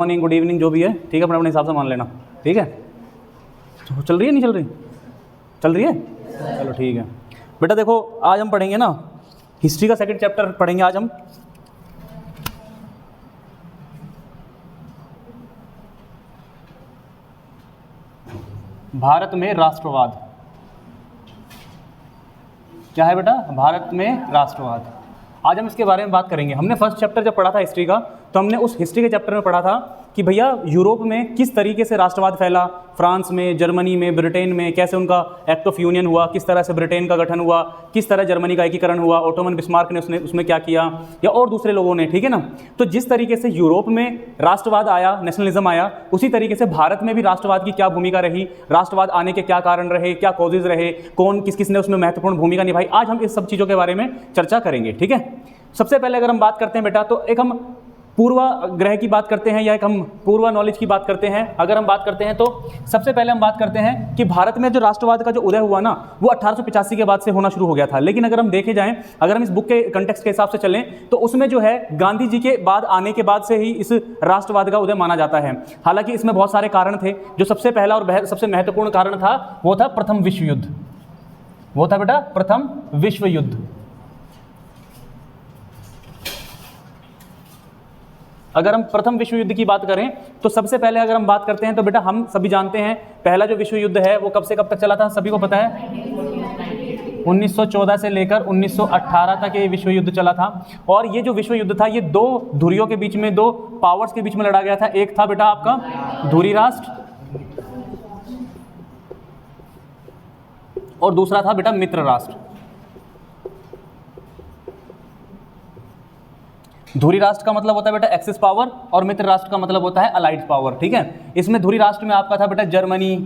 Morning, good evening, जो भी है, ठीक है, अपने अपने हिसाब से मान लेना, ठीक है। तो चल रही है, नहीं चल रही? चल रही है, चलो ठीक है। बेटा देखो, आज हम पढ़ेंगे ना हिस्ट्री का सेकंड चैप्टर पढ़ेंगे आज हम। भारत में राष्ट्रवाद क्या है बेटा? भारत में राष्ट्रवाद। आज हम इसके बारे में बात करेंगे। हमने फर्स्ट चैप्टर जब पढ़ा था हिस्ट्री का, तो हमने उस हिस्ट्री के चैप्टर में पढ़ा था कि भैया यूरोप में किस तरीके से राष्ट्रवाद फैला, फ्रांस में, जर्मनी में, ब्रिटेन में, कैसे उनका एक्ट ऑफ यूनियन हुआ, किस तरह से ब्रिटेन का गठन हुआ, किस तरह जर्मनी का एकीकरण हुआ, ओटोमन बिस्मार्क ने उसमें क्या किया, या और दूसरे लोगों ने, ठीक है ना। तो जिस तरीके से यूरोप में राष्ट्रवाद आया, नेशनलिज्म आया, उसी तरीके से भारत में भी राष्ट्रवाद की क्या भूमिका रही, राष्ट्रवाद आने के क्या कारण रहे, क्या कॉजेज रहे, कौन किस किस ने उसमें महत्वपूर्ण भूमिका निभाई, आज हम इस सब चीज़ों के बारे में चर्चा करेंगे, ठीक है। सबसे पहले अगर हम बात करते हैं बेटा, तो एक हम पूर्वाग्रह की बात करते हैं या एक हम पूर्वा नॉलेज की बात करते हैं। अगर हम बात करते हैं तो सबसे पहले हम बात करते हैं कि भारत में जो राष्ट्रवाद का जो उदय हुआ ना, वो 1885 के बाद से होना शुरू हो गया था। लेकिन अगर हम देखे जाएं, अगर हम इस बुक के कंटेक्स्ट के हिसाब से चलें, तो उसमें जो है गांधी जी के बाद आने के बाद से ही इस राष्ट्रवाद का उदय माना जाता है। हालांकि इसमें बहुत सारे कारण थे। जो सबसे पहला और सबसे महत्वपूर्ण कारण था, वो था प्रथम विश्व युद्ध। वो था बेटा प्रथम विश्व युद्ध। अगर हम प्रथम विश्व युद्ध की बात करें, तो सबसे पहले अगर हम बात करते हैं, तो बेटा हम सभी जानते हैं पहला जो विश्व युद्ध है वो कब से कब तक चला था, सभी को पता है। 1914 से लेकर 1918 तक ये विश्व युद्ध चला था। और ये जो विश्व युद्ध था, ये दो धुरियों के बीच में, दो पावर्स के बीच में लड़ा गया था। एक था बेटा आपका धुरी राष्ट्र, और दूसरा था बेटा मित्र राष्ट्र। धुरी राष्ट्र का मतलब होता है बेटा एक्सिस पावर, और मित्र राष्ट्र का मतलब होता है अलाइड पावर, ठीक है। इसमें धुरी राष्ट्र में आपका था बेटा जर्मनी,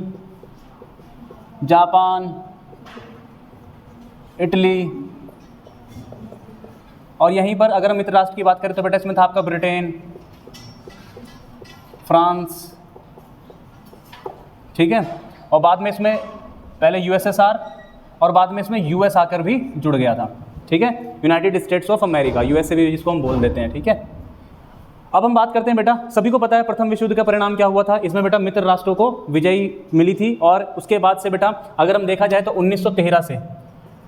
जापान, इटली, और यहीं पर अगर हम मित्र राष्ट्र की बात करें तो बेटा इसमें था आपका ब्रिटेन, फ्रांस, ठीक है। और बाद में इसमें पहले यूएसएसआर, और बाद में इसमें यूएस आकर भी जुड़ गया था, ठीक है, United states of America, USA भी जिसको हम बोल देते हैं, ठीक है। अब हम बात करते हैं बेटा, सभी को पता है प्रथम विश्व युद्ध का परिणाम क्या हुआ था। इसमें बेटा मित्र राष्ट्रों को विजयी मिली थी, और उसके बाद से बेटा अगर हम देखा जाए तो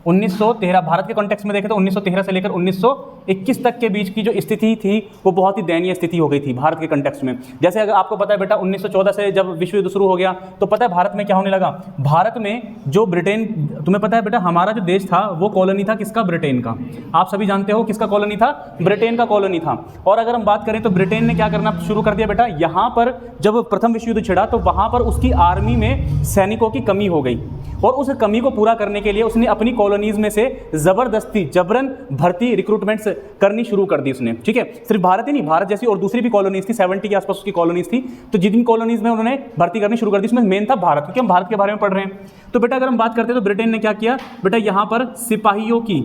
1913 भारत के कॉन्टेक्स्ट में देखें तो 1913 से लेकर 1921 तक के बीच की जो स्थिति थी, वो बहुत ही दयनीय स्थिति हो गई थी भारत के कॉन्टेक्स्ट में। जैसे अगर आपको पता है बेटा 1914 से जब विश्व युद्ध शुरू हो गया, तो पता है भारत में क्या होने लगा। भारत में जो ब्रिटेन, तुम्हें पता है बेटा हमारा जो देश था वो कॉलोनी था किसका? ब्रिटेन का। आप सभी जानते हो किसका कॉलोनी था? ब्रिटेन का कॉलोनी था। और अगर हम बात करें तो ब्रिटेन ने क्या करना शुरू कर दिया बेटा, यहाँ पर जब प्रथम विश्व युद्ध छिड़ा तो वहाँ पर उसकी आर्मी में सैनिकों की कमी हो गई, और उस कमी को पूरा करने के लिए उसने अपनी कॉलोनीज में से जबरदस्ती जबरन भर्ती रिक्रूटमेंट्स करनी शुरू कर दी उसने, ठीक है। सिर्फ भारत ही नहीं, भारत जैसी और दूसरी भी कॉलोनीज थी, 70 के आसपास उसकी कॉलोनीज थी। तो जिन कॉलोनीज में उन्होंने भर्ती करनी शुरू कर दी, उसमें मेन था भारत, क्योंकि हम भारत के बारे में पढ़ रहे हैं। तो बेटा अगर हम बात करते हैं तो ब्रिटेन ने क्या किया बेटा, यहां पर सिपाहियों की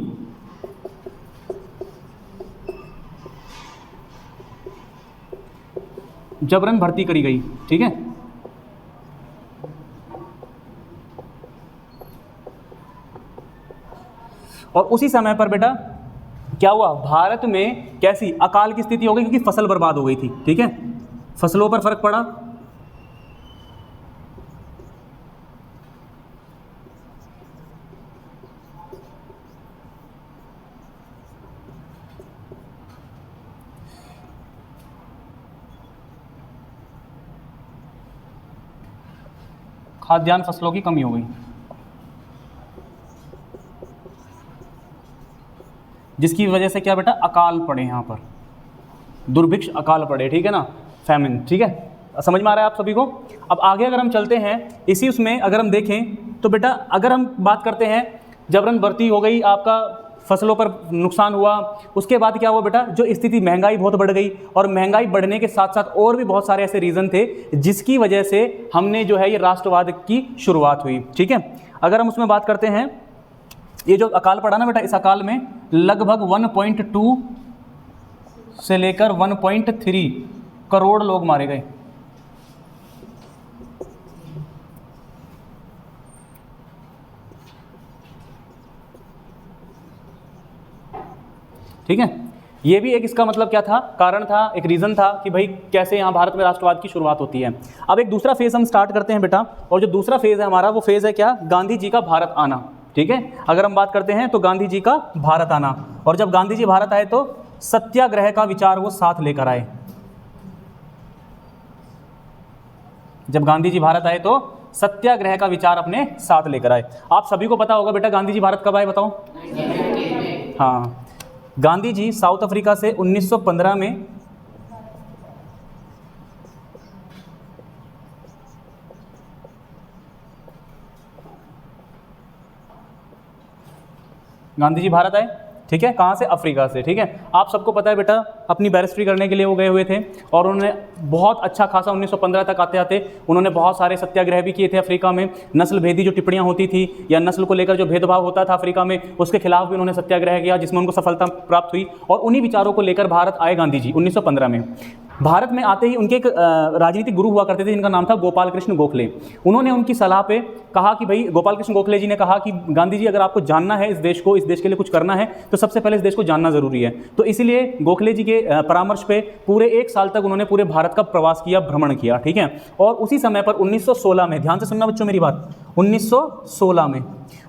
जबरन भर्ती करी गई, ठीक है। और उसी समय पर बेटा क्या हुआ, भारत में कैसी अकाल की स्थिति हो गई, क्योंकि फसल बर्बाद हो गई थी, ठीक है, फसलों पर फर्क पड़ा। खाद्यान्न फसलों की कमी हो गई, जिसकी वजह से क्या बेटा, अकाल पड़े, यहाँ पर दुर्भिक्ष अकाल पड़े, ठीक है ना, फैमिन, ठीक है। समझ में आ रहा है आप सभी को। अब आगे अगर हम चलते हैं इसी उसमें अगर हम देखें तो बेटा अगर हम बात करते हैं, जबरन भर्ती हो गई, आपका फसलों पर नुकसान हुआ, उसके बाद क्या हुआ बेटा, जो स्थिति, महंगाई बहुत बढ़ गई, और महंगाई बढ़ने के साथ साथ और भी बहुत सारे ऐसे रीज़न थे जिसकी वजह से हमने जो है ये राष्ट्रवाद की शुरुआत हुई, ठीक है। अगर हम उसमें बात करते हैं, ये जो अकाल पड़ा ना बेटा, इस अकाल में लगभग 1.2 से लेकर 1.3 करोड़ लोग मारे गए, ठीक है। ये भी एक इसका मतलब क्या था, कारण था, एक रीज़न था कि भाई कैसे यहाँ भारत में राष्ट्रवाद की शुरुआत होती है। अब एक दूसरा फेज़ हम स्टार्ट करते हैं बेटा, और जो दूसरा फेज़ है हमारा वो फेज़ है क्या, गांधी जी का भारत आना। ठीक है, अगर हम बात करते हैं तो गांधी जी का भारत आना, और जब गांधी जी भारत आए तो सत्याग्रह का विचार वो साथ लेकर आए। जब गांधी जी भारत आए तो सत्याग्रह का विचार अपने साथ लेकर आए। आप सभी को पता होगा बेटा गांधी जी भारत कब आए, बताओ। हाँ, गांधी जी साउथ अफ्रीका से 1915 में गांधी जी भारत आए। ठीक है, कहाँ से, अफ्रीका से। ठीक है, आप सबको पता है बेटा अपनी बैरिस्ट्री करने के लिए वो गए हुए थे, और उन्होंने बहुत अच्छा खासा 1915 तक आते आते उन्होंने बहुत सारे सत्याग्रह भी किए थे अफ्रीका में। नस्ल भेदी जो टिप्पणियां होती थी या नस्ल को लेकर जो भेदभाव होता था अफ्रीका में, उसके खिलाफ भी उन्होंने सत्याग्रह किया, जिसमें उनको सफलता प्राप्त हुई, और उन्हीं विचारों को लेकर भारत आए गांधी जी 1915 में। भारत में आते ही उनके एक राजनीतिक गुरु हुआ करते थे जिनका नाम था गोपाल कृष्ण गोखले। उन्होंने उनकी सलाह पे कहा कि भाई, गोपाल कृष्ण गोखले जी ने कहा कि गांधी जी अगर आपको जानना है इस देश को, इस देश के लिए कुछ करना है, तो सबसे पहले इस देश को जानना जरूरी है। तो इसीलिए गोखले जी के परामर्श पे पूरे 1 साल तक उन्होंने पूरे भारत का प्रवास किया, भ्रमण किया। ठीक है, और उसी समय पर 1916 में, ध्यान से सुनना बच्चों मेरी बात,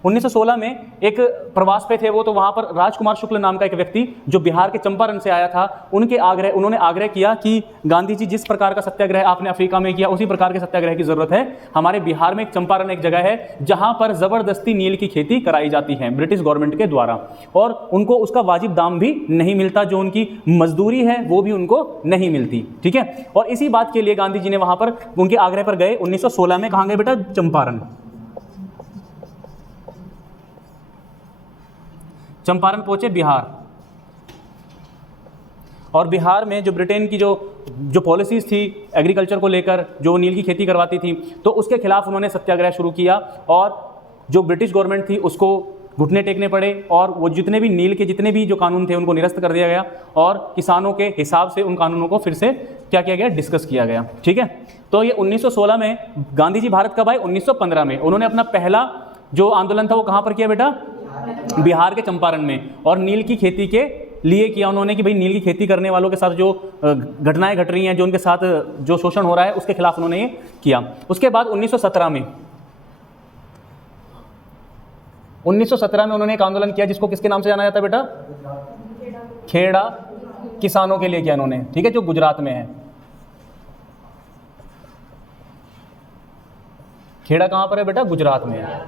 1916 में एक प्रवास पे थे वो, तो वहाँ पर राजकुमार शुक्ल नाम का एक व्यक्ति जो बिहार के चंपारण से आया था, उन्होंने आग्रह किया कि गांधी जी जिस प्रकार का सत्याग्रह आपने अफ्रीका में किया उसी प्रकार के सत्याग्रह की जरूरत है। हमारे बिहार में एक चंपारण एक जगह है जहाँ पर जबरदस्ती नील की खेती कराई जाती है ब्रिटिश गवर्नमेंट के द्वारा, और उनको उसका वाजिब दाम भी नहीं मिलता, जो उनकी मजदूरी है वो भी उनको नहीं मिलती। ठीक है, और इसी बात के लिए गांधी जी ने वहाँ पर उनके आग्रह पर गए 1916 में। कहाँ गए बेटा, चंपारण। चंपारण पहुंचे बिहार, और बिहार में जो ब्रिटेन की जो पॉलिसीज़ थी एग्रीकल्चर को लेकर, जो नील की खेती करवाती थी, तो उसके खिलाफ उन्होंने सत्याग्रह शुरू किया, और जो ब्रिटिश गवर्नमेंट थी उसको घुटने टेकने पड़े, और वो जितने भी नील के जितने भी जो कानून थे उनको निरस्त कर दिया गया, और किसानों के हिसाब से उन कानूनों को फिर से क्या किया गया, डिस्कस किया गया। ठीक है, तो ये 1916 में गांधी जी भारत कब आए, 1915 में। उन्होंने अपना पहला जो आंदोलन था वो कहाँ पर किया बेटा, बिहार के चंपारण में, और नील की खेती के लिए किया उन्होंने कि भाई नील की खेती करने वालों के साथ जो घटनाएं घट रही हैं, जो उनके साथ जो शोषण हो रहा है, उसके खिलाफ उन्होंने ये किया। उसके बाद 1917 में उन्होंने एक आंदोलन किया जिसको किसके नाम से जाना जाता है बेटा, खेड़ा किसानों के लिए किया उन्होंने। ठीक है, जो गुजरात में है। खेड़ा कहाँ पर है बेटा, गुजरात में है।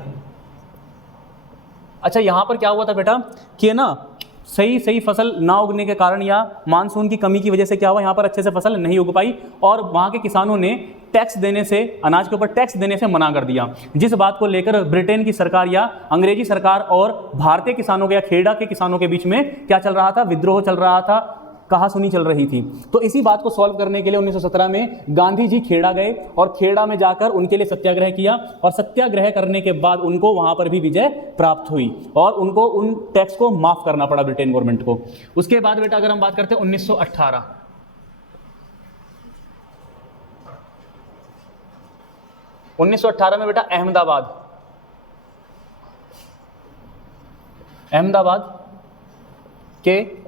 अच्छा, यहाँ पर क्या हुआ था बेटा कि ना सही फसल ना उगने के कारण या मानसून की कमी की वजह से क्या हुआ, यहाँ पर अच्छे से फसल नहीं उग पाई, और वहाँ के किसानों ने टैक्स देने से, अनाज के ऊपर टैक्स देने से मना कर दिया, जिस बात को लेकर ब्रिटेन की सरकार या अंग्रेजी सरकार और भारतीय किसानों के या खेड़ा के किसानों के बीच में क्या चल रहा था, विद्रोह चल रहा था, कहासुनी चल रही थी। तो इसी बात को सॉल्व करने के लिए 1917 में गांधी जी खेड़ा गए, और खेड़ा में जाकर उनके लिए सत्याग्रह किया, और सत्याग्रह करने के बाद उनको वहां पर भी विजय प्राप्त हुई, और उनको उन टैक्स को माफ करना पड़ा ब्रिटेन गवर्नमेंट को। उसके बाद बेटा अगर हम बात करते हैं 1918 में बेटा अहमदाबाद के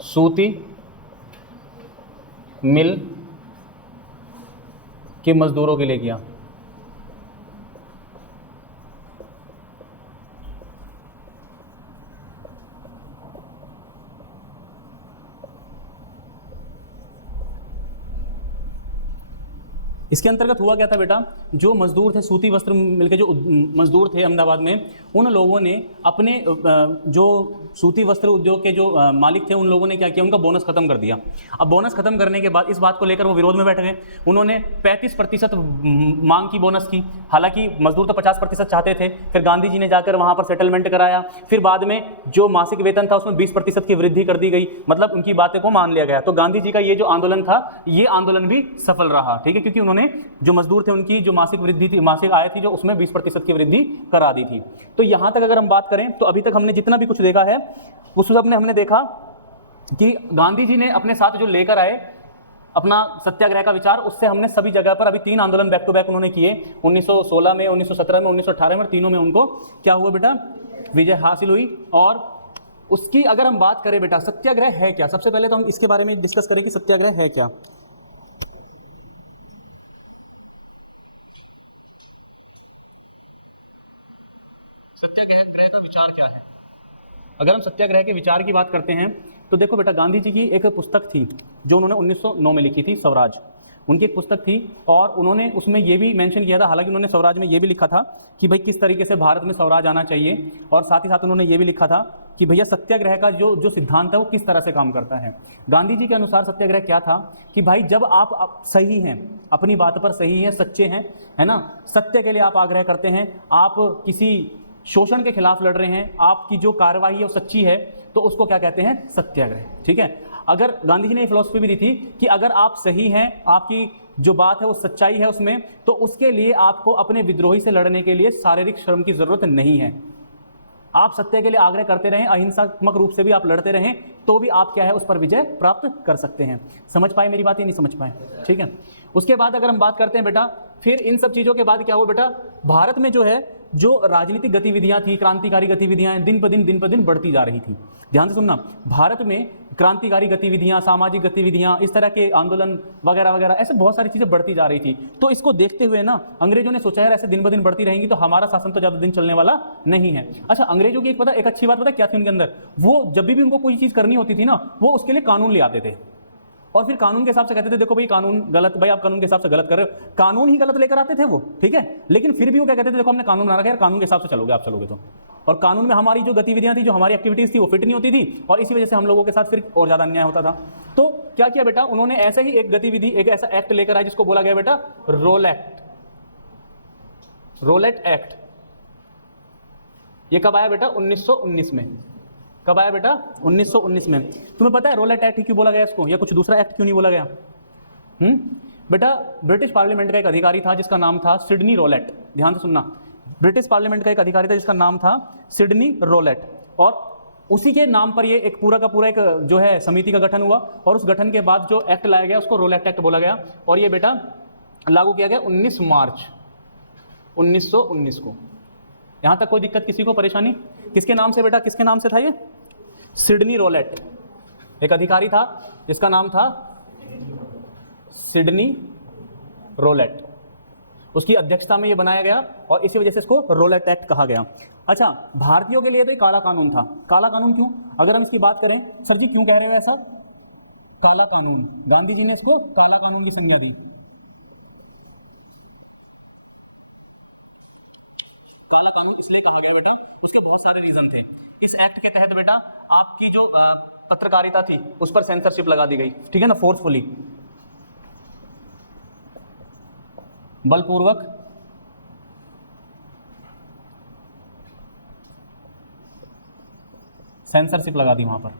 सूती मिल के मजदूरों के लिए किया। इसके अंतर्गत हुआ क्या था बेटा, जो मजदूर थे सूती वस्त्र मिल के जो मजदूर थे अहमदाबाद में, उन लोगों ने अपने जो सूती वस्त्र उद्योग के जो मालिक थे उन लोगों ने क्या किया, उनका बोनस खत्म कर दिया। अब बोनस खत्म करने के बाद इस बात को लेकर वो विरोध में बैठ गए। उन्होंने 35% मांग की बोनस की, हालांकि मजदूर तो 50% चाहते थे। फिर गांधी जी ने जाकर वहाँ पर सेटलमेंट कराया। फिर बाद में जो मासिक वेतन था उसमें 20% की वृद्धि कर दी गई, मतलब उनकी बातें को मान लिया गया। तो गांधी जी का ये जो आंदोलन था, ये आंदोलन भी सफल रहा। ठीक है, क्योंकि उन्होंने जो मजदूर थे उनकी जो मासिक वृद्धि थी, मासिक आय थी, जो उसमें 20% की वृद्धि करा दी थी। तो यहां तक अगर हम बात करें तो अभी तक हमने जितना भी कुछ देखा है उस सब में हमने देखा कि गांधी जी ने अपने साथ जो लेकर आए अपना सत्याग्रह का विचार, उससे हमने सभी जगह पर अभी 3 आंदोलन बैक टू बैक उन्होंने किए, 1916 में, 1917 में, 1918 में, और तीनों में उनको क्या हुआ बेटा, विजय हासिल हुई। और उसकी अगर हम बात करें बेटा, सत्याग्रह है क्या, सबसे पहले तो हम इसके बारे में डिस्कस करें कि सत्याग्रह है क्या। सत्याग्रह का विचार क्या है। अगर हम सत्याग्रह के विचार की बात करते हैं तो देखो बेटा, गांधी जी की एक पुस्तक थी जो उन्होंने 1909 में लिखी थी, स्वराज, उनकी एक पुस्तक थी, और उन्होंने उसमें ये भी मेंशन किया था, हालांकि उन्होंने स्वराज में ये भी लिखा था कि भाई किस तरीके से भारत में स्वराज आना चाहिए, और साथ ही साथ उन्होंने ये भी लिखा था कि भैया सत्याग्रह का जो सिद्धांत है वो किस तरह से काम करता है। गांधी जी के अनुसार सत्याग्रह क्या था कि भाई जब आप सही हैं, अपनी बात पर सही हैं, सच्चे हैं, है ना, सत्य के लिए आप आग्रह करते हैं, आप किसी शोषण के खिलाफ लड़ रहे हैं, आपकी जो कार्रवाई है वो सच्ची है, तो उसको क्या कहते हैं, सत्याग्रह। ठीक है, अगर गांधी जी ने ये फिलॉसफी भी दी थी कि अगर आप सही हैं, आपकी जो बात है वो सच्चाई है उसमें, तो उसके लिए आपको अपने विद्रोही से लड़ने के लिए शारीरिक श्रम की जरूरत नहीं है। आप सत्य के लिए आग्रह करते रहें, अहिंसात्मक रूप से भी आप लड़ते रहें, तो भी आप क्या है, उस पर विजय प्राप्त कर सकते हैं। समझ पाए मेरी बात या नहीं समझ पाए? ठीक है, उसके बाद अगर हम बात करते हैं बेटा, फिर इन सब चीज़ों के बाद क्या हुआ बेटा, भारत में जो है जो राजनीतिक गतिविधियां थी, क्रांतिकारी गतिविधियां दिन पर दिन बढ़ती जा रही थी। ध्यान से सुनना, भारत में क्रांतिकारी गतिविधियां, सामाजिक गतिविधियां, इस तरह के आंदोलन वगैरह वगैरह, ऐसे बहुत सारी चीज़ें बढ़ती जा रही थी। तो इसको देखते हुए ना अंग्रेजों ने सोचा यार ऐसे दिन ब दिन बढ़ती रहेंगी तो हमारा शासन तो ज़्यादा दिन चलने वाला नहीं है। अच्छा, अंग्रेजों की एक अच्छी बात पता क्या थी उनके अंदर, वो जब भी उनको कोई चीज़ करनी होती थी ना, वो उसके लिए कानून ले आते थे, और फिर कानून के हिसाब से कहते थे देखो भाई कानून गलत, भाई आप कानून के हिसाब से गलत कर रहे हो, कानून ही गलत लेकर आते थे वो। ठीक है, लेकिन फिर भी वो क्या कहते थे, देखो हमने कानून बना रखा है यार, कानून के हिसाब से चलोगे, आप चलोगे तो। और कानून में हमारी जो गतिविधियां थी, जो हमारी एक्टिविटीज थी, वो फिट नहीं होती थी, और इसी वजह से हम लोगों के साथ फिर और ज्यादा अन्याय होता था। तो क्या किया बेटा, उन्होंने ऐसे ही एक गतिविधि, एक ऐसा एक्ट लेकर आया जिसको बोला गया बेटा रोलेट एक्ट। ये कब आया बेटा, 1919 में। कब आया बेटा, 1919 में। तुम्हें पता है रोलेट एक्ट क्यों बोला गया इसको, या कुछ दूसरा एक्ट क्यों नहीं बोला गया? बेटा, ब्रिटिश पार्लियामेंट का एक अधिकारी था जिसका नाम था सिडनी रोलेट। ध्यान से सुनना, ब्रिटिश पार्लियामेंट का एक अधिकारी था जिसका नाम था सिडनी रोलेट, और उसी के नाम पर ये एक पूरा का पूरा एक जो है समिति का गठन हुआ, और उस गठन के बाद जो एक्ट लाया गया उसको रोलेट एक्ट बोला गया, और ये बेटा लागू किया गया 19 मार्च 1919 को। यहां तक कोई दिक्कत, किसी को परेशानी? किसके नाम से बेटा, किसके नाम से था ये? सिडनी रोलेट, एक अधिकारी था जिसका नाम था सिडनी रोलेट, उसकी अध्यक्षता में ये बनाया गया, और इसी वजह से इसको रोलेट एक्ट कहा गया। अच्छा, भारतीयों के लिए तो ये काला कानून था। काला कानून क्यों, अगर हम इसकी बात करें, सर जी क्यों कह रहे हो ऐसा? काला कानून, गांधी जी ने इसको काला कानून की संज्ञा दी। काला कानून इसलिए कहा गया बेटा, उसके बहुत सारे रीजन थे। इस एक्ट के तहत बेटा आपकी जो पत्रकारिता थी उस पर सेंसरशिप लगा दी गई, ठीक है ना, फोर्सफुली, बलपूर्वक सेंसरशिप लगा दी वहां पर।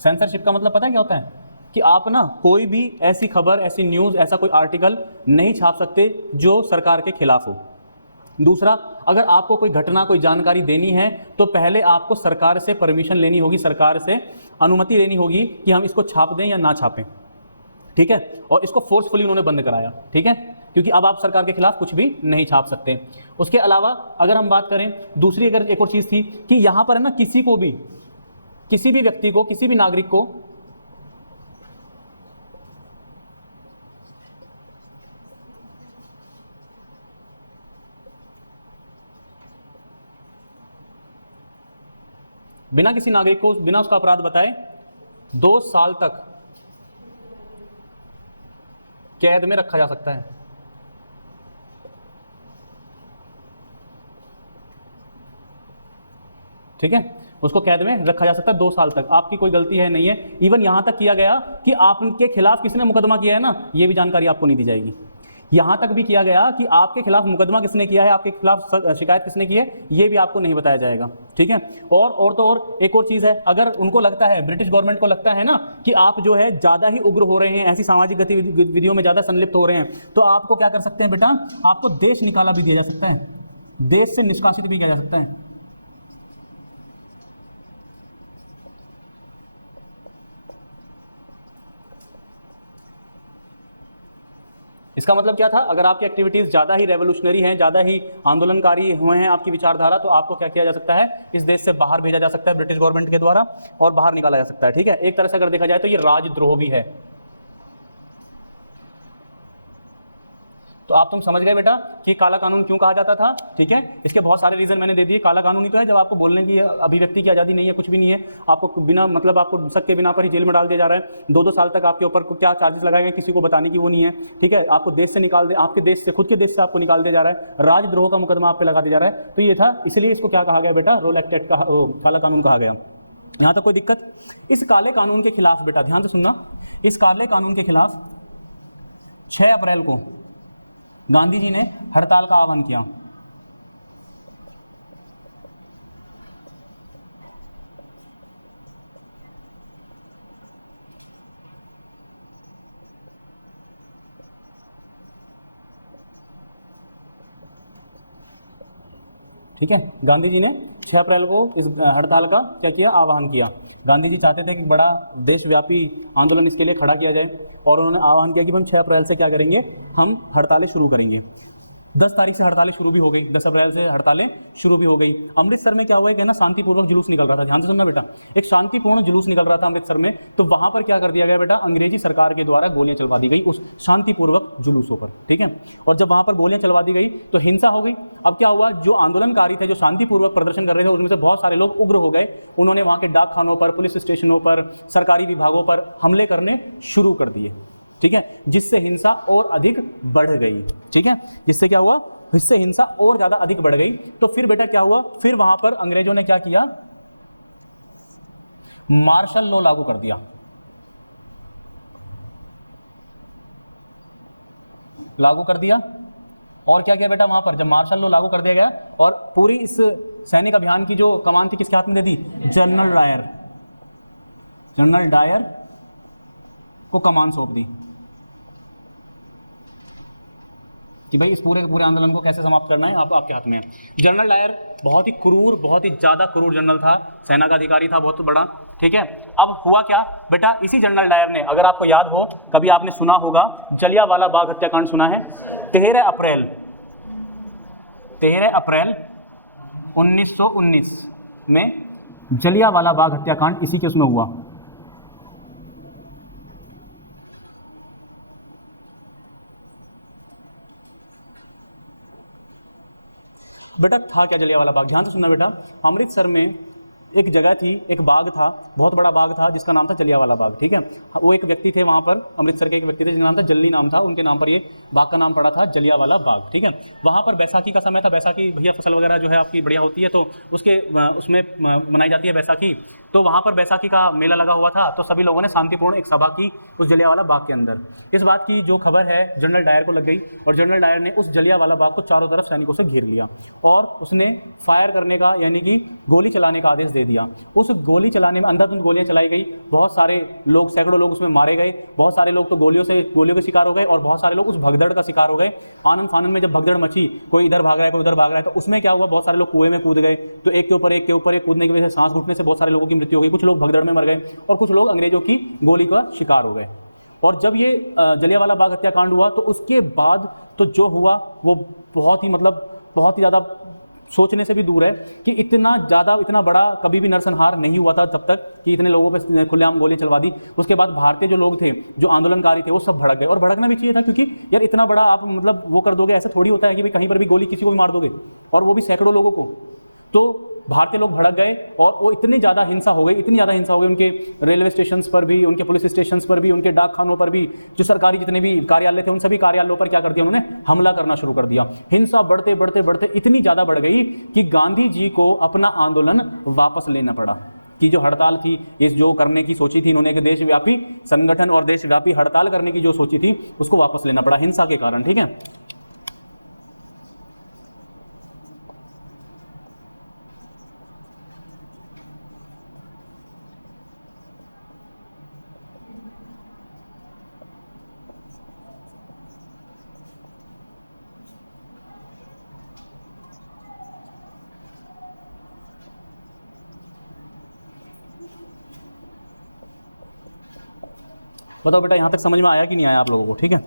सेंसरशिप का मतलब पता है क्या होता है, कि आप ना कोई भी ऐसी खबर, ऐसी न्यूज़, ऐसा कोई आर्टिकल नहीं छाप सकते जो सरकार के खिलाफ हो। दूसरा, अगर आपको कोई घटना, कोई जानकारी देनी है तो पहले आपको सरकार से परमिशन लेनी होगी, सरकार से अनुमति लेनी होगी कि हम इसको छाप दें या ना छापें। ठीक है, और इसको फोर्सफुली उन्होंने बंद कराया। ठीक है, क्योंकि अब आप सरकार के खिलाफ कुछ भी नहीं छाप सकते। उसके अलावा अगर हम बात करें, दूसरी अगर एक और चीज़ थी कि यहाँ पर है ना, किसी भी व्यक्ति को, किसी भी नागरिक को बिना किसी नागरिक को, बिना उसका अपराध बताए 2 साल तक कैद में रखा जा सकता है। ठीक है, उसको कैद में रखा जा सकता है 2 साल तक। आपकी कोई गलती है नहीं है, इवन यहां तक किया गया कि आपके खिलाफ किसने मुकदमा किया है ना, ये भी जानकारी आपको नहीं दी जाएगी। यहां तक भी किया गया कि आपके खिलाफ मुकदमा किसने किया है, आपके खिलाफ शिकायत किसने की है, ये भी आपको नहीं बताया जाएगा। ठीक है, और तो और एक और चीज़ है, अगर उनको लगता है, ब्रिटिश गवर्नमेंट को लगता है ना कि आप जो है ज़्यादा ही उग्र हो रहे हैं, ऐसी सामाजिक गतिविधियों में ज़्यादा संलिप्त हो रहे हैं, तो आपको क्या कर सकते हैं बेटा, आपको देश निकाला भी दिया जा सकता है, देश से निष्कासित भी किया जा सकता है। इसका मतलब क्या था, अगर आपकी एक्टिविटीज़ ज़्यादा ही रेवोल्यूशनरी हैं, ज़्यादा ही आंदोलनकारी हुए हैं आपकी विचारधारा, तो आपको क्या किया जा सकता है, इस देश से बाहर भेजा जा सकता है ब्रिटिश गवर्नमेंट के द्वारा और बाहर निकाला जा सकता है। ठीक है, एक तरह से अगर देखा जाए तो ये राजद्रोह भी है। तो आप तुम समझ गए बेटा कि काला कानून क्यों कहा जाता था। ठीक है, इसके बहुत सारे रीज़न मैंने दे दिए। काला कानून ही तो है जब आपको बोलने की, अभिव्यक्ति की आज़ादी नहीं है, कुछ भी नहीं है, आपको बिना मतलब आपको शक के बिना पर ही जेल में डाल दिया जा रहा है। 2-2 साल तक आपके ऊपर क्या चार्जेस लगाए गए किसी को बताने की वो नहीं है। ठीक है, आपको देश से निकाल दे, आपके देश से, खुद के देश से आपको निकाल दिया जा रहा है, राजद्रोह का मुकदमा आप पे लगा दिया जा रहा है। तो ये था, इसलिए इसको क्या कहा गया बेटा, रोल एक्ट का काला कानून कहा गया। यहाँ तक कोई दिक्कत। इस काले कानून के खिलाफ बेटा ध्यान से सुनना, इस काले कानून के खिलाफ 6 अप्रैल को गांधी जी ने हड़ताल का आह्वान किया। ठीक है, गांधी जी ने 6 अप्रैल को इस हड़ताल का क्या किया, आह्वान किया। गांधी जी चाहते थे कि बड़ा देशव्यापी आंदोलन इसके लिए खड़ा किया जाए और उन्होंने आह्वान किया कि हम 6 अप्रैल से क्या करेंगे, हम हड़तालें शुरू करेंगे। 10 तारीख से हड़तालें शुरू भी हो गई, 10 अप्रैल से हड़तालें शुरू भी हो गई। अमृतसर में क्या हुआ है ना, शांतिपूर्वक जुलूस निकल रहा था। ध्यान से सुनना बेटा, एक शांतिपूर्ण जुलूस निकल रहा था अमृतसर में, तो वहाँ पर क्या कर दिया गया बेटा, अंग्रेजी सरकार के द्वारा गोलियां चलवा दी गई उस शांतिपूर्वक जुलूसों पर। ठीक है, और जब वहाँ पर गोलियां चलवा दी गई तो हिंसा हो गई। अब क्या हुआ, जो आंदोलनकारी थे, जो शांतिपूर्वक प्रदर्शन कर रहे थे, उनमें से बहुत सारे लोग उग्र हो गए। उन्होंने वहाँ के डाक खानों पर, पुलिस स्टेशनों पर, सरकारी विभागों पर हमले करने शुरू कर दिए। ठीक है, जिससे हिंसा और अधिक बढ़ गई। ठीक है, जिससे क्या हुआ, इससे हिंसा और ज़्यादा अधिक बढ़ गई। तो फिर बेटा क्या हुआ, फिर वहां पर अंग्रेजों ने क्या किया, मार्शल लॉ लागू कर दिया। लागू कर दिया और क्या किया बेटा, वहां पर जब मार्शल लॉ लागू कर दिया गया और पूरी इस सैनिक अभियान की जो कमान थी किसके हाथ में दे दी, जनरल डायर। जनरल डायर को कमान सौंप दी कि भाई इस पूरे के पूरे आंदोलन को कैसे समाप्त करना है, आपके हाथ में है। जनरल डायर बहुत ही क्रूर, बहुत ही ज़्यादा क्रूर जनरल था, सेना का अधिकारी था बहुत बड़ा। ठीक है, अब हुआ क्या बेटा, इसी जनरल डायर ने, अगर आपको याद हो, कभी आपने सुना होगा जलियांवाला बाग हत्याकांड सुना है। 13 अप्रैल 1919 में जलियांवाला बाग हत्याकांड इसी के उसमें हुआ। बेटा था क्या जलियांवाला बाग, ध्यान से सुनना बेटा। अमृतसर में एक जगह थी, एक बाग था, बहुत बड़ा बाग था जिसका नाम था जलियांवाला बाग। ठीक है, वो एक व्यक्ति थे वहाँ पर, अमृतसर के एक व्यक्ति थे जिनका नाम था जल्ली नाम था, उनके नाम पर ये बाग का नाम पड़ा था जलियांवाला बाग। ठीक है, वहाँ पर बैसाखी का समय था, बैसाखी भैया फसल वगैरह जो है आपकी बढ़िया होती है, तो उसमें मनाई जाती है बैसाखी। तो वहाँ पर बैसाखी का मेला लगा हुआ था, तो सभी लोगों ने शांतिपूर्ण एक सभा की उस जलियांवाला बाग के अंदर। इस बात की जो खबर है जनरल डायर को लग गई और जनरल डायर ने उस जलियांवाला बाग को चारों तरफ सैनिकों से घेर लिया और उसने फायर करने का, यानी कि गोली चलाने का आदेश दे दिया। उस गोली चलाने में अंधाधुंध गोलियां चलाई गई, बहुत सारे लोग, सैकड़ों लोग उसमें मारे गए, बहुत सारे लोग तो गोलियों के शिकार हो गए और बहुत सारे लोग उस भगदड़ का शिकार हो गए। आनंद फानंद में जब भगदड़ मची, कोई इधर भाग रहा है, कोई उधर भाग रहा है, तो उसमें क्या हुआ, बहुत सारे लोग कुएं में कूद गए। तो एक के ऊपर एक कूदने की वजह से सांस घुटने से बहुत सारे लोगों की मृत्यु हो गई, कुछ लोग भगदड़ में मर गए और कुछ लोग अंग्रेजों की गोली का शिकार हो गए। और जब ये जलियांवाला बाग हत्याकांड हुआ तो उसके बाद तो जो हुआ वो बहुत ही ज़्यादा सोचने से भी दूर है कि इतना बड़ा कभी भी नरसंहार नहीं हुआ था तब तक कि इतने लोगों पे खुलेआम गोली चलवा दी। उसके बाद भारतीय जो लोग थे, जो आंदोलनकारी थे, वो सब भड़क गए और भड़कना भी चाहिए था, क्योंकि यार इतना बड़ा आप वो कर दोगे, ऐसा थोड़ी होता है कि भाई कहीं पर भी गोली किसी को भी मार दोगे, और वो भी सैकड़ों लोगों को। तो भारतीय लोग भड़क गए और वो इतनी ज़्यादा हिंसा हो गई उनके रेलवे स्टेशन पर भी, उनके पुलिस स्टेशन पर भी, उनके डाक खानों पर भी, जो सरकारी जितने भी कार्यालय थे उन सभी कार्यालयों पर क्या कर दिया उन्होंने, हमला करना शुरू कर दिया। हिंसा बढ़ते बढ़ते इतनी ज़्यादा बढ़ गई कि गांधी जी को अपना आंदोलन वापस लेना पड़ा। कि जो हड़ताल थी, इस जो करने की सोची थी इन्होंने, एक देशव्यापी संगठन और देशव्यापी हड़ताल करने की जो सोची थी, उसको वापस लेना पड़ा हिंसा के कारण। ठीक है, बताओ बेटा यहाँ तक समझ में आया कि नहीं आया आप लोगों को। ठीक है,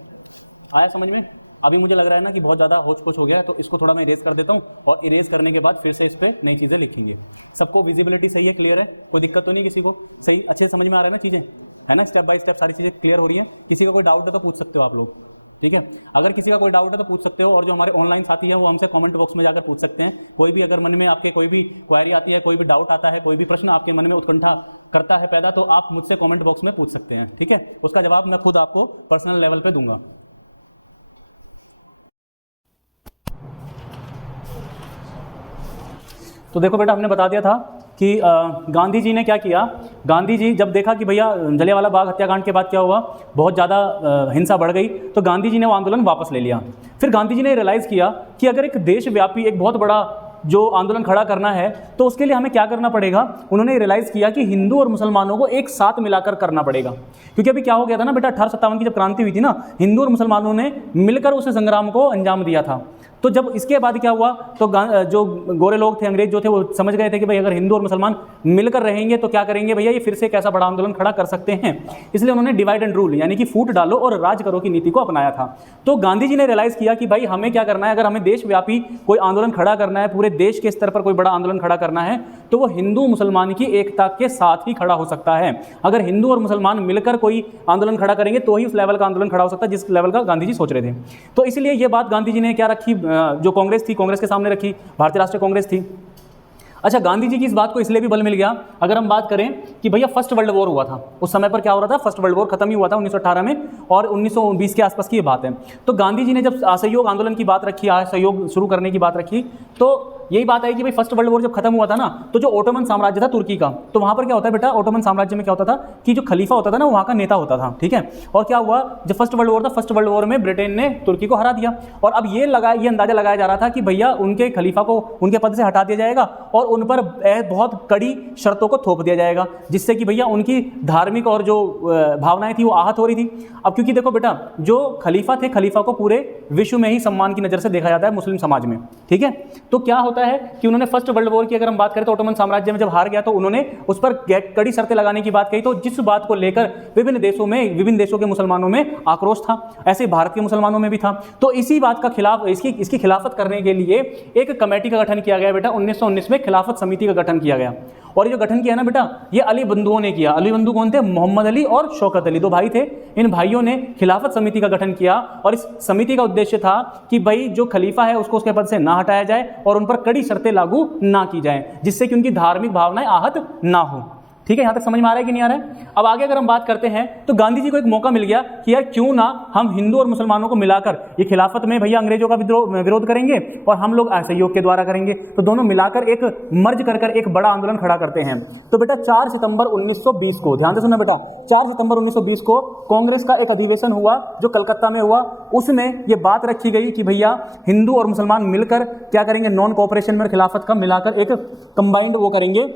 आया समझ में? अभी मुझे लग रहा है ना कि बहुत ज़्यादा होच पोच हो गया है, तो इसको थोड़ा मैं इरेज कर देता हूँ और इरेज करने के बाद फिर से इस पर नई चीज़ें लिखेंगे। सबको विजिबिलिटी सही है, क्लियर है, कोई दिक्कत तो नहीं किसी को? सही अच्छे से समझ में आ रहा है ना चीज़ें, है ना? स्टेप बाय स्टेप सारी चीज़ें क्लियर हो रही हैं। किसी का कोई डाउट है तो पूछ सकते हो आप लोग, ठीक है? अगर किसी का कोई डाउट है तो पूछ सकते हो, और जो हमारे ऑनलाइन साथी हैं वो हमसे कमेंट बॉक्स में जाकर पूछ सकते हैं। कोई भी अगर मन में आपके कोई भी क्वेरी आती है, कोई भी डाउट आता है, कोई भी प्रश्न आपके मन में उत्कंठा करता है पैदा, तो आप मुझसे कमेंट बॉक्स में पूछ सकते हैं, ठीक है? उसका जवाब मैं खुद आपको पर्सनल लेवल पे दूंगा। तो देखो बेटा, हमने बता दिया था कि गांधी जी ने क्या किया। गांधी जी जब देखा कि भैया जलियांवाला बाग हत्याकांड के बाद क्या हुआ, बहुत ज़्यादा हिंसा बढ़ गई, तो गांधी जी ने वो आंदोलन वापस ले लिया। फिर गांधी जी ने रियलाइज़ किया कि अगर एक देशव्यापी एक बहुत बड़ा जो आंदोलन खड़ा करना है तो उसके लिए हमें क्या करना पड़ेगा। उन्होंने रियलाइज़ किया कि हिंदू और मुसलमानों को एक साथ मिलाकर करना पड़ेगा, क्योंकि अभी क्या हो गया था ना बेटा, 1857 की जब क्रांति हुई थी ना, हिंदू और मुसलमानों ने मिलकर उस संग्राम को अंजाम दिया था। तो जब इसके बाद क्या हुआ, तो जो गोरे लोग थे, अंग्रेज जो थे, वो समझ गए थे कि भाई अगर हिंदू और मुसलमान मिलकर रहेंगे तो क्या करेंगे भैया, ये फिर से एक ऐसा बड़ा आंदोलन खड़ा कर सकते हैं। इसलिए उन्होंने डिवाइड एंड रूल यानी कि फूट डालो और राज करो की नीति को अपनाया था। तो गांधी जी ने रियलाइज़ किया कि भाई हमें क्या करना है, अगर हमें देशव्यापी कोई आंदोलन खड़ा करना है, पूरे देश के स्तर पर कोई बड़ा आंदोलन खड़ा करना है, तो वो हिंदू मुसलमान की एकता के साथ ही खड़ा हो सकता है। अगर हिंदू और मुसलमान मिलकर कोई आंदोलन खड़ा करेंगे तो ही उस लेवल का आंदोलन खड़ा हो सकता है जिस लेवल का गांधी जी सोच रहे थे। तो इसलिए ये बात गांधी जी ने क्या रखी, जो कांग्रेस थी, कांग्रेस के सामने रखी, भारतीय राष्ट्रीय कांग्रेस थी। अच्छा, गांधी जी की इस बात को इसलिए भी बल मिल गया, अगर हम बात करें कि भैया फर्स्ट वर्ल्ड वॉर हुआ था, उस समय पर क्या हो रहा था, फर्स्ट वर्ल्ड वॉर खत्म ही हुआ था 1918 में, और 1920 के आसपास की ये बात है। तो गांधी जी ने जब असहयोग आंदोलन की बात रखी, असहयोग शुरू करने की बात रखी, तो यही बात आई कि भाई फर्स्ट वर्ल्ड वॉर जब खत्म हुआ था ना, तो जो ओटोमन साम्राज्य था तुर्की का, तो वहाँ पर क्या होता है बेटा, ओटोमन साम्राज्य में क्या होता था कि जो खलीफा होता था ना, वहाँ का नेता होता था, ठीक है? और क्या हुआ, जब फर्स्ट वर्ल्ड वॉर था, फर्स्ट वर्ल्ड वॉर में ब्रिटेन ने तुर्की को हरा दिया, और अब ये अंदाजा लगाया जा रहा था कि भैया उनके खलीफा को उनके पद से हटा दिया जाएगा और उन पर बहुत कड़ी शर्तों को थोप दिया जाएगा, जिससे कि भैया उनकी धार्मिक और जो भावनाएं थी वो आहत हो रही थी। अब क्योंकि देखो बेटा, जो खलीफा थे, खलीफा को पूरे विश्व में ही सम्मान की नज़र से देखा जाता है मुस्लिम समाज में, ठीक है? तो क्या होता है कि उन्होंने फर्स्ट वर्ल्ड वॉर की अगर हम बात करें तो ओटोमन साम्राज्य में जब हार गया तो उन्होंने उस पर कड़ी शर्तें लगाने की बात कही, तो जिस बात को लेकर विभिन्न देशों के मुसलमानों में आक्रोश था, ऐसे भारत के मुसलमानों में भी था। तो इसी बात का खिलाफ इसकी खिलाफत करने के लिए एक कमेटी का गठन किया गया बेटा, 1919 में खिलाफत समिति का गठन किया गया। और ये जो गठन किया ना बेटा, ये अली बंधुओं ने किया। अली बंधु कौन थे? मोहम्मद अली और शौकत अली, दो भाई थे। इन भाइयों ने खिलाफत समिति का गठन किया, और इस समिति का उद्देश्य था कि भाई जो खलीफा है उसको उसके पद से ना हटाया जाए और उन पर कड़ी शर्तें लागू ना की जाए, जिससे कि उनकी धार्मिक भावनाएं आहत ना हो। ठीक है, यहाँ तक समझ में आ रहा है कि नहीं आ रहा है? अब आगे अगर हम बात करते हैं तो गांधी जी को एक मौका मिल गया कि यार क्यों ना हम हिंदू और मुसलमानों को मिलाकर ये खिलाफत में भैया अंग्रेजों का विरोध करेंगे और हम लोग असहयोग के द्वारा करेंगे, तो दोनों मिलाकर एक मर्ज कर एक बड़ा आंदोलन खड़ा करते हैं। तो बेटा 4 सितंबर 1920 को, ध्यान से सुनना बेटा, 4 सितंबर 1920 को कांग्रेस का एक अधिवेशन हुआ जो कलकत्ता में हुआ। उसमें ये बात रखी गई कि भैया हिंदू और मुसलमान मिलकर क्या करेंगे, नॉन कोऑपरेशन में खिलाफत का मिलाकर एक कंबाइंड वो करेंगे,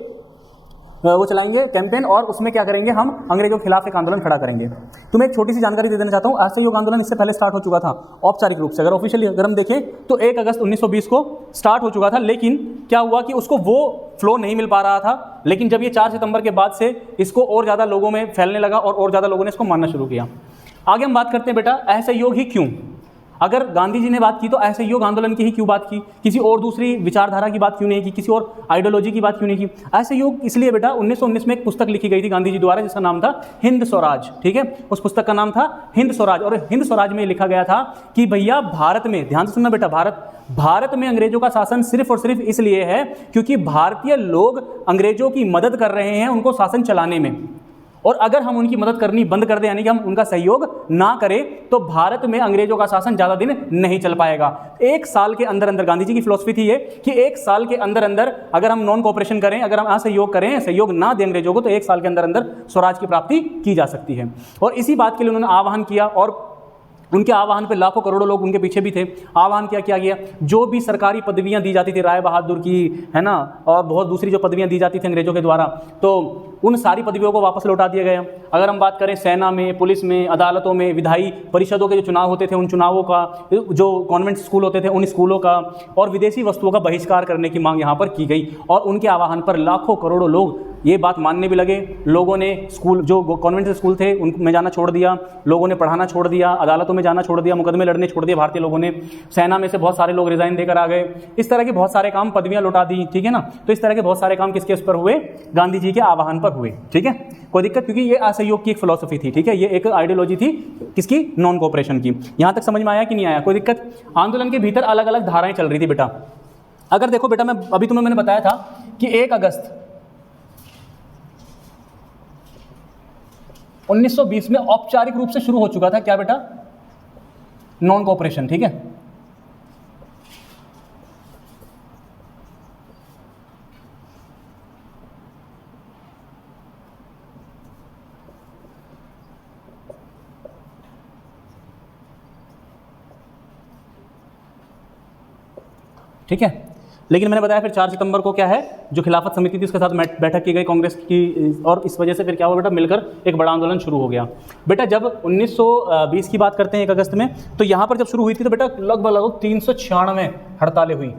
वो चलाएंगे कैंपेन, और उसमें क्या करेंगे, हम अंग्रेजों के खिलाफ एक आंदोलन खड़ा करेंगे। तो मैं एक छोटी सी जानकारी दे देना चाहता हूँ, असहयोग आंदोलन इससे पहले स्टार्ट हो चुका था औपचारिक रूप से। अगर ऑफिशियली अगर हम देखें तो 1 अगस्त 1920 को स्टार्ट हो चुका था, लेकिन क्या हुआ कि उसको वो फ्लो नहीं मिल पा रहा था। लेकिन जब ये 4 सितंबर के बाद से इसको और ज़्यादा लोगों में फैलने लगा और ज़्यादा लोगों ने इसको मानना शुरू किया। आगे हम बात करते हैं बेटा असहयोग ही क्यों। अगर गांधी जी ने बात की तो असहयोग आंदोलन की ही क्यों बात की, किसी और दूसरी विचारधारा की बात क्यों नहीं की, किसी और आइडियोलॉजी की बात क्यों नहीं की। असहयोग इसलिए बेटा 1919 में एक पुस्तक लिखी गई थी गांधी जी द्वारा जिसका नाम था हिंद स्वराज, ठीक है? उस पुस्तक का नाम था हिंद स्वराज, और हिंद स्वराज में लिखा गया था कि भैया भारत में, ध्यान से सुनना बेटा, भारत में अंग्रेजों का शासन सिर्फ और सिर्फ इसलिए है क्योंकि भारतीय लोग अंग्रेजों की मदद कर रहे हैं उनको शासन चलाने में, और अगर हम उनकी मदद करनी बंद कर दें, यानी कि हम उनका सहयोग ना करें, तो भारत में अंग्रेजों का शासन ज़्यादा दिन नहीं चल पाएगा। 1 साल के अंदर अंदर, गांधी जी की फिलॉसफी थी ये कि 1 साल के अंदर अंदर अगर हम नॉन कोऑपरेशन करें, अगर हम असहयोग करें, सहयोग ना दें अंग्रेजों को, तो 1 साल के अंदर अंदर स्वराज की प्राप्ति की जा सकती है। और इसी बात के लिए उन्होंने आह्वान किया, और उनके आह्वान पे लाखों करोड़ों लोग उनके पीछे भी थे। आह्वान क्या गया, जो भी सरकारी पदवियां दी जाती थी, राय बहादुर की, है ना, और बहुत दूसरी जो पदवियां दी जाती थी अंग्रेजों के द्वारा, तो उन सारी पदवियों को वापस लौटा दिया गया। अगर हम बात करें सेना में, पुलिस में, अदालतों में, विधायी परिषदों के जो चुनाव होते थे उन चुनावों का, जो कॉन्वेंट स्कूल होते थे उन स्कूलों का, और विदेशी वस्तुओं का बहिष्कार करने की मांग यहाँ पर की गई। और उनके आह्वान पर लाखों करोड़ों लोग ये बात मानने भी लगे। लोगों ने स्कूल, जो कॉन्वेंट स्कूल थे उनमें जाना छोड़ दिया, लोगों ने पढ़ाना छोड़ दिया, अदालतों में जाना छोड़ दिया, मुकदमे लड़ने छोड़ दिए भारतीय लोगों ने, सेना में से बहुत सारे लोग रिजाइन देकर आ गए, इस तरह के बहुत सारे काम, पदवियां लौटा दी, ठीक है ना। तो इस तरह के बहुत सारे काम किसके उस पर हुए, गांधी जी के आह्वान पर हुए, ठीक है, कोई दिक्कत, क्योंकि ये असहयोग की एक फिलॉसफी थी, ठीक है, ये एक आइडियोलॉजी थी किसकी, नॉन कोऑपरेशन की। यहां तक समझ में आया कि नहीं आया, कोई दिक्कत। आंदोलन के भीतर अलग अलग धाराएं चल रही थी बेटा। अगर देखो बेटा, मैं अभी तुम्हें मैंने बताया था कि 1 अगस्त 1920 में औपचारिक रूप से शुरू हो चुका था क्या बेटा, नॉन कोऑपरेशन, ठीक है। ठीक है, लेकिन मैंने बताया फिर 4 सितंबर को क्या है, जो खिलाफत समिति थी उसके साथ बैठक की गई कांग्रेस की, और इस वजह से फिर क्या हुआ बेटा, मिलकर एक बड़ा आंदोलन शुरू हो गया। बेटा जब 1920 की बात करते हैं 1 अगस्त में, तो यहाँ पर जब शुरू हुई थी तो बेटा लगभग 396 हड़तालें हुई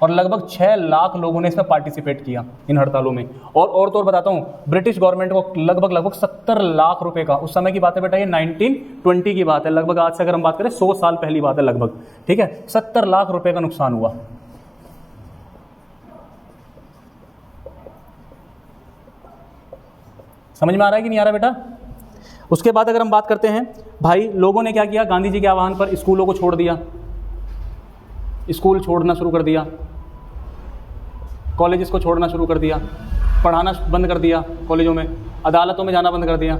और लगभग 6 लाख लोगों ने इसमें पार्टिसिपेट किया इन हड़तालों में। और तो और बताता हूँ, ब्रिटिश गवर्नमेंट को लगभग 70 लाख रुपए का, उस समय की बात है बेटा, ये 1920 की बात है, लगभग आज से अगर हम बात करें 100 साल पहली बात है लगभग, ठीक है, 70 लाख रुपए का नुकसान हुआ। समझ में आ रहा है कि नहीं आ रहा बेटा। उसके बाद अगर हम बात करते हैं, भाई लोगों ने क्या किया, गांधी जी के आह्वान पर स्कूलों को छोड़ दिया, स्कूल छोड़ना शुरू कर दिया, कॉलेजेस को छोड़ना शुरू कर दिया, पढ़ाना बंद कर दिया कॉलेजों में, अदालतों में जाना बंद कर दिया,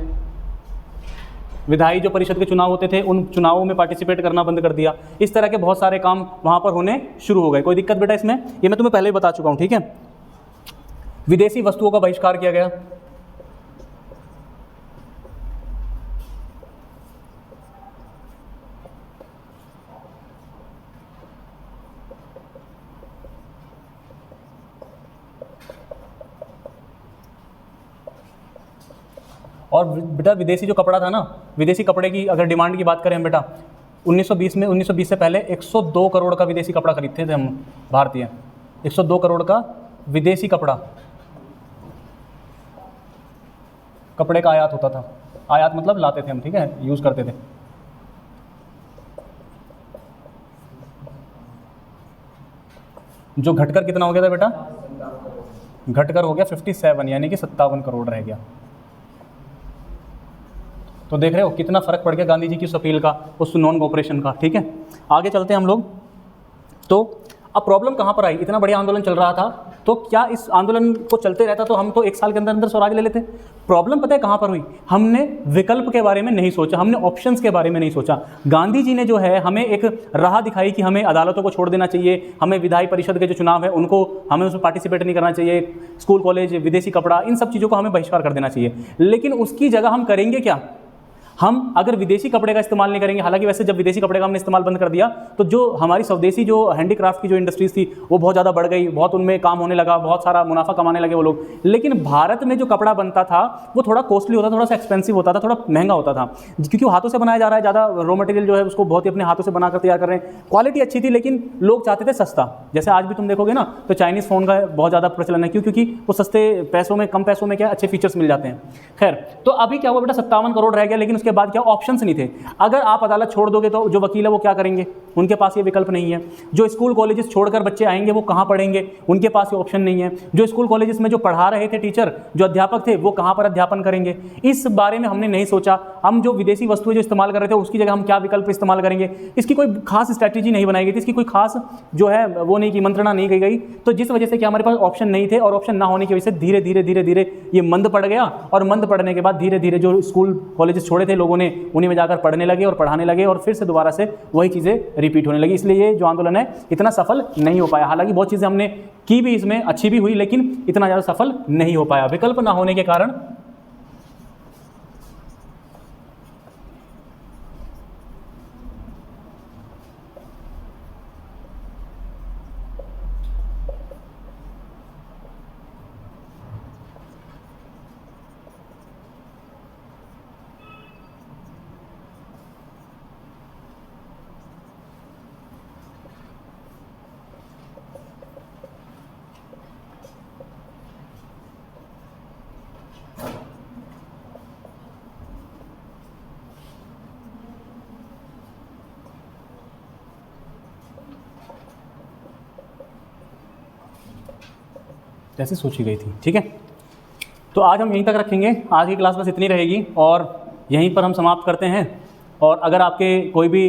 विधायी जो परिषद के चुनाव होते थे उन चुनावों में पार्टिसिपेट करना बंद कर दिया। इस तरह के बहुत सारे काम वहाँ पर होने शुरू हो गए। कोई दिक्कत बेटा इसमें, ये मैं तुम्हें पहले ही बता चुका हूँ, ठीक है। विदेशी वस्तुओं का बहिष्कार किया गया, और बेटा विदेशी जो कपड़ा था ना, विदेशी कपड़े की अगर डिमांड की बात करें हम बेटा, 1920 से पहले 102 करोड़ का विदेशी कपड़ा खरीदते थे हम भारतीय, 102 करोड़ का विदेशी कपड़े का आयात होता था। आयात मतलब लाते थे हम, ठीक है, यूज़ करते थे। जो घटकर कितना हो गया था बेटा, घटकर हो गया 57, यानी कि 57 करोड़ रह गया। तो देख रहे हो कितना फर्क पड़ गया गांधी जी की उस अपील का, उस नॉन कोऑपरेशन का, ठीक है। आगे चलते हैं हम लोग। तो अब प्रॉब्लम कहाँ पर आई, इतना बढ़िया आंदोलन चल रहा था, तो क्या इस आंदोलन को चलते रहता तो हम तो 1 साल के अंदर अंदर स्वराज ले लेते। प्रॉब्लम पता है कहाँ पर हुई, हमने विकल्प के बारे में नहीं सोचा, हमने ऑप्शंस के बारे में नहीं सोचा। गांधी जी ने जो है हमें एक राह दिखाई कि हमें अदालतों को छोड़ देना चाहिए, हमें विधायी परिषद के जो चुनाव है उनको हमें उसमें पार्टिसिपेट नहीं करना चाहिए, स्कूल कॉलेज, विदेशी कपड़ा, इन सब चीज़ों को हमें बहिष्कार कर देना चाहिए। लेकिन उसकी जगह हम करेंगे क्या, हम अगर विदेशी कपड़े का इस्तेमाल नहीं करेंगे, हालांकि वैसे जब विदेशी कपड़े का हमने इस्तेमाल बंद कर दिया तो जो हमारी स्वदेशी जो हैंडीक्राफ्ट की जो इंडस्ट्रीज थी वो बहुत ज़्यादा बढ़ गई, बहुत उनमें काम होने लगा, बहुत सारा मुनाफा कमाने लगे वो लोग। लेकिन भारत में जो कपड़ा बनता था वो थोड़ा कॉस्टली होता था, थोड़ा सा एक्सपेंसिव होता था, थोड़ा महंगा होता था, क्योंकि वो हाथों से बनाया जा रहा है, ज़्यादा रॉ मटेरियल जो है उसको बहुत ही अपने हाथों से बनाकर तैयार कर रहे हैं। क्वालिटी अच्छी थी लेकिन लोग चाहते थे सस्ता। जैसे आज भी तुम देखोगे ना तो चाइनीज़ फ़ोन का बहुत ज़्यादा प्रचलन है, क्यों, क्योंकि वो सस्ते पैसों में, कम पैसों में क्या अच्छे फीचर्स मिल जाते हैं। खैर, तो अभी क्या हुआ बेटा, 57 करोड़ रह गया, लेकिन उसके बाद क्या ऑप्शंस नहीं थे। अगर आप अदालत छोड़ दोगे तो जो वकील है वो क्या करेंगे, उनके पास ये विकल्प नहीं है। जो स्कूल कॉलेजेस छोड़कर बच्चे आएंगे वो कहाँ पढ़ेंगे, उनके पास ये ऑप्शन नहीं है। जो स्कूल कॉलेजेस में जो पढ़ा रहे थे टीचर, जो अध्यापक थे, वो कहाँ पर अध्यापन करेंगे, इस बारे में हमने नहीं सोचा। हम जो विदेशी वस्तुएं जो इस्तेमाल कर रहे थे उसकी जगह हम क्या विकल्प इस्तेमाल करेंगे, इसकी कोई खास स्ट्रैटेजी नहीं बनाई गई थी, इसकी कोई खास जो है वो नहीं की मंत्रणा नहीं की गई। तो जिस वजह से कि हमारे पास ऑप्शन नहीं थे, और ऑप्शन ना होने की वजह से धीरे धीरे धीरे धीरे ये मंद पड़ गया, और मंद पड़ने के बाद धीरे धीरे जो स्कूल कॉलेजेस छोड़े थे लोगों ने उन्हीं में जाकर पढ़ने लगे और पढ़ाने लगे, और फिर से दोबारा से वही चीज़ें रिपीट होने लगी। इसलिए ये जो आंदोलन है इतना सफल नहीं हो पाया। हालांकि बहुत चीज़ें हमने की भी, इसमें अच्छी भी हुई, लेकिन इतना ज़्यादा सफल नहीं हो पाया, विकल्प ना होने के कारण। जैसे सोची गई थी। ठीक है, तो आज हम यहीं तक रखेंगे, आज की क्लास बस इतनी रहेगी और यहीं पर हम समाप्त करते हैं। और अगर आपके कोई भी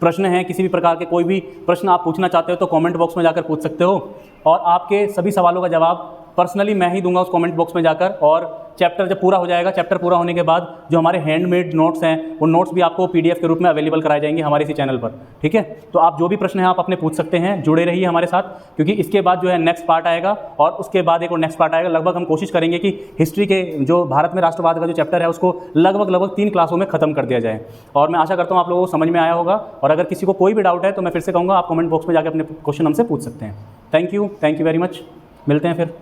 प्रश्न हैं, किसी भी प्रकार के कोई भी प्रश्न आप पूछना चाहते हो तो कमेंट बॉक्स में जाकर पूछ सकते हो, और आपके सभी सवालों का जवाब पर्सनली मैं ही दूंगा उस कमेंट बॉक्स में जाकर। और चैप्टर जब पूरा हो जाएगा, चैप्टर पूरा होने के बाद जो हमारे हैंडमेड नोट्स हैं वो नोट्स भी आपको PDF के रूप में अवेलेबल कराए जाएंगे हमारे इसी चैनल पर। ठीक है, तो आप जो भी प्रश्न हैं आप अपने पूछ सकते हैं, जुड़े रहिए हमारे साथ, क्योंकि इसके बाद जो है नेक्स्ट पार्ट आएगा और उसके बाद एक और नेक्स्ट पार्ट आएगा। लगभग हम कोशिश करेंगे कि हिस्ट्री के जो भारत में राष्ट्रवाद का जो चैप्टर है उसको लगभग 3 क्लासों में खत्म कर दिया जाए। और मैं आशा करता हूँ आप लोगों को समझ में आया होगा, और अगर किसी को कोई भी डाउट है तो मैं फिर से कहूँगा आप कमेंट बॉक्स में जाकर अपने क्वेश्चन हमसे पूछ सकते हैं। थैंक यू वेरी मच, मिलते हैं फिर।